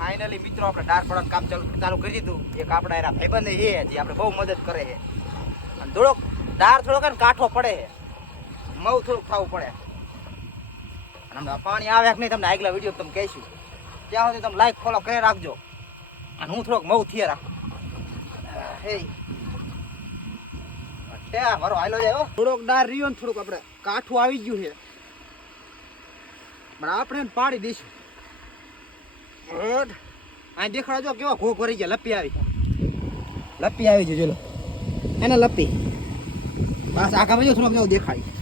Finally મિત્રો આપણે ડાર પડવાનું કામ ચાલુ કરી દીધું. એક આપણા એના ભાઈબંધ છે જે આપણે બહુ મદદ કરે છે. અને થોડોક ડાર થોડોક કાઠો પડે છે, મઉ થોડુંક ખાવું પડે. અને હમણાં પાણી આવે કે નહીં તમને આગલા વિડીયો તમે કહીશું. ત્યાં સુધી તમે લાઈક ફોલો કરી રાખજો. અને હું થોડોક મઉ થયા રાખું. હે મારો હાલો જાય. થોડોક ડાર રહ્યો ને થોડુંક આપણે કાઠું આવી ગયું છે, પણ આપણે પાડી દઈશું. આ દેખાડો કેવો ઘો ભરી ગયા. લપી આવી છે, જોલો એને લપી બસ આગા બાજુ થોડોક જેવું દેખાડી.